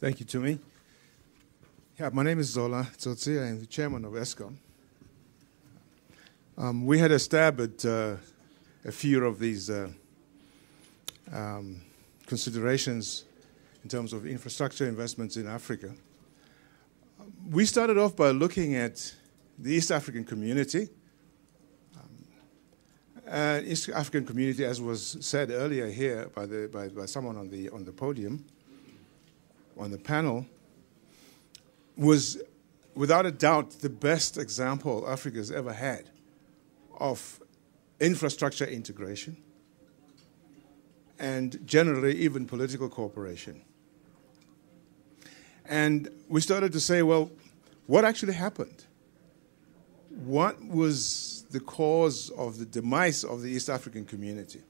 Thank you, Tumi. Yeah, my name is Zola Tsotsi. I am the chairman of Eskom. We had a stab at a few of these considerations in terms of infrastructure investments in Africa. We started off by looking at the East African community. East African community, as was said earlier here by someone on the podium, on the panel, was without a doubt the best example Africa's ever had of infrastructure integration and generally even political cooperation. And we started to say, well, what actually happened? What was the cause of the demise of the East African community?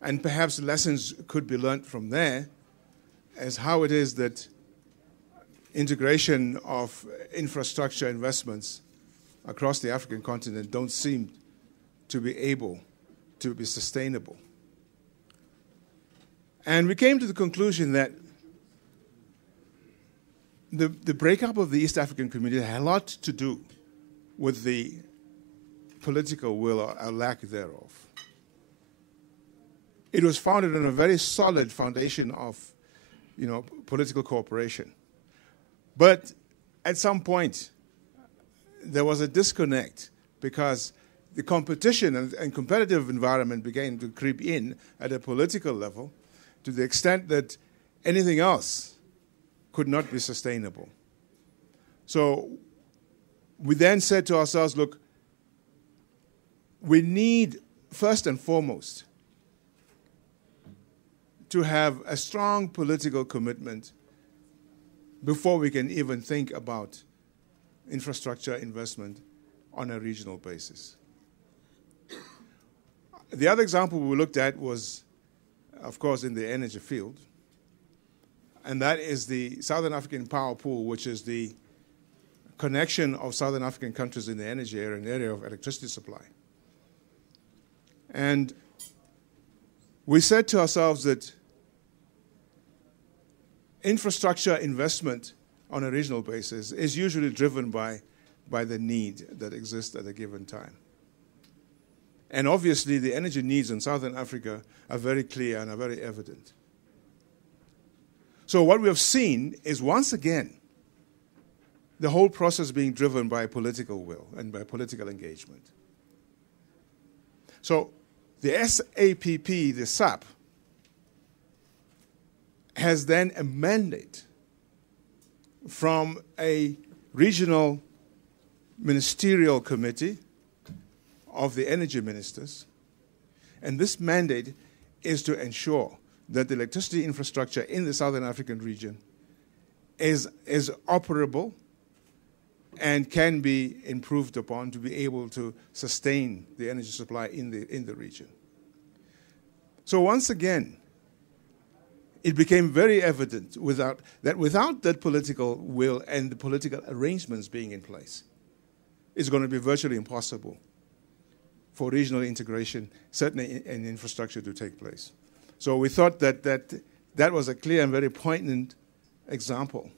And perhaps lessons could be learned from there as how it is that integration of infrastructure investments across the African continent don't seem to be able to be sustainable. And we came to the conclusion that the breakup of the East African community had a lot to do with the political will or lack thereof. It was founded on a very solid foundation of, political cooperation. But at some point, there was a disconnect because the competition and competitive environment began to creep in at a political level to the extent that anything else could not be sustainable. So we then said to ourselves, look, we need, first and foremost, to have a strong political commitment before we can even think about infrastructure investment on a regional basis. The other example we looked at was, of course, in the energy field, and that is the Southern African Power Pool, which is the connection of Southern African countries in the energy area, in the area of electricity supply. And we said to ourselves that infrastructure investment on a regional basis is usually driven by the need that exists at a given time. And obviously, the energy needs in Southern Africa are very clear and are very evident. So what we have seen is, once again, the whole process being driven by political will and by political engagement. So the SAPP, the SAP, has then a mandate from a regional ministerial committee of the energy ministers. And this mandate is to ensure that the electricity infrastructure in the Southern African region is operable and can be improved upon to be able to sustain the energy supply in the region. So once again, it became very evident that without that political will and the political arrangements being in place, it's going to be virtually impossible for regional integration, certainly in infrastructure, to take place. So we thought that was a clear and very poignant example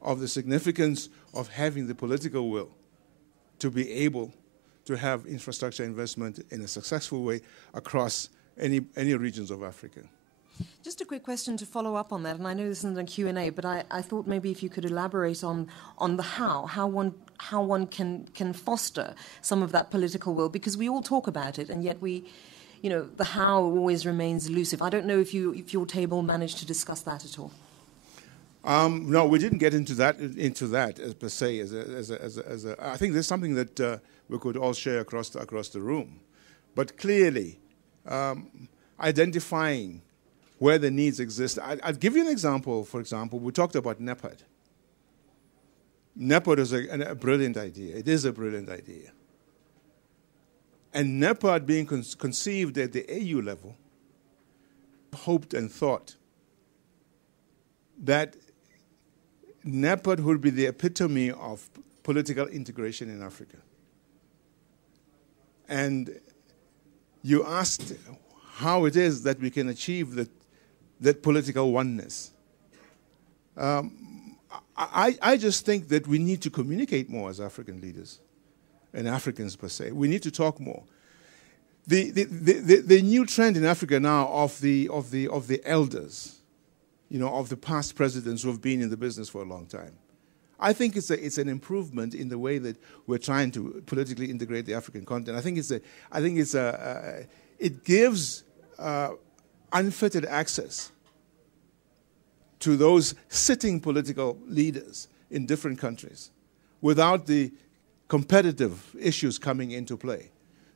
of the significance of having the political will to be able to have infrastructure investment in a successful way across any regions of Africa. Just a quick question to follow up on that, and I know this isn't a Q&A, but I thought maybe if you could elaborate on the how one can foster some of that political will, because we all talk about it, and yet the how always remains elusive. I don't know if your table managed to discuss that at all. No, we didn't get into that as per se. I think there's something that we could all share across the room, but clearly identifying where the needs exist. I'll give you an example. For example, we talked about NEPAD. NEPAD is a brilliant idea. It is a brilliant idea. And NEPAD being conceived at the AU level, hoped and thought that NEPAD would be the epitome of political integration in Africa. And you asked how it is that we can achieve that political oneness. I just think that we need to communicate more as African leaders and Africans per se. We need to talk more. The new trend in Africa now of the elders, of the past presidents who have been in the business for a long time. I think it's an improvement in the way that we're trying to politically integrate the African continent. It gives unfettered access to those sitting political leaders in different countries without the competitive issues coming into play.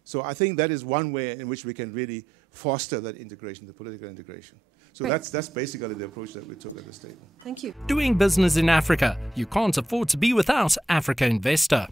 So I think that is one way in which we can really foster that integration, the political integration. So that's basically the approach that we took at this table. Thank you. Doing business in Africa. You can't afford to be without Africa Investor.